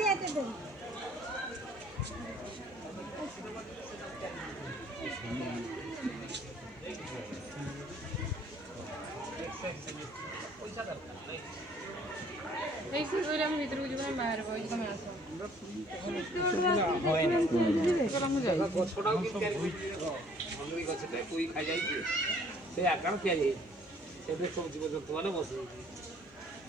আছে এতে দেন। সে একার খেয়ে সে সবজি পর্যন্ত মানে বসে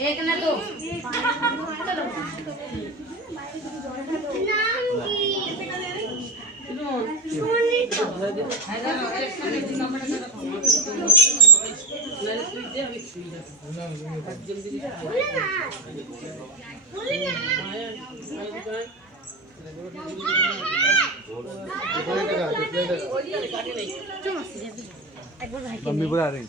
एक ना दो मम्मी बुला रही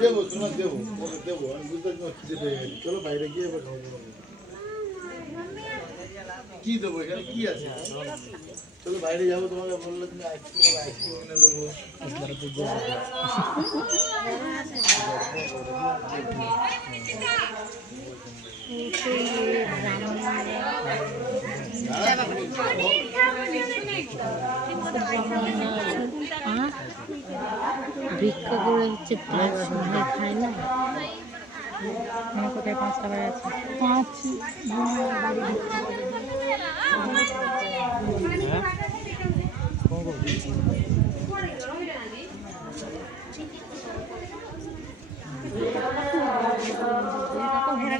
দেবো তোমার দেবো ওকে দেবো আমি বুঝতে পারছি তোমার খিদে পেয়ে গেছে চলো বাইরে গিয়ে এবার খাব। তোমাকে। কি দেবো এখানে? কি আছে? চলো বাইরে যাব তোমাকে বললে তুমি আইসক্রিম আইসক্রিম এনে দেবো। ভিক্ষা করে হচ্ছে প্লাস সবাই খায় না কোথায় পাঁচ টাকা আছে পাঁচ বাড়ি।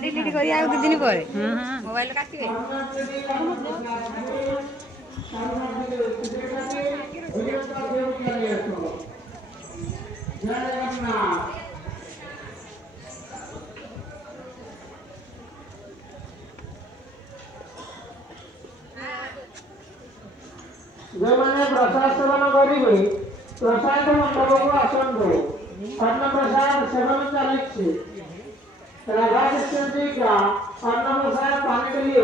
ডিলিট করি আর দুদিন পরে হ্যাঁ হ্যাঁ মোবাইল কাটিবে ଯେଉଁମାନେ ପ୍ରସାଦ ସେବନ କରିବେ ପ୍ରସାଦ ମଣ୍ଡପକୁ ଆସନ୍ତୁ ଅନ୍ନ ପ୍ରସାଦ ସେବନ ଚାଲିଛି ରାଧାକୃଷ୍ଣ जी का अन्न प्रसाद पाने के लिए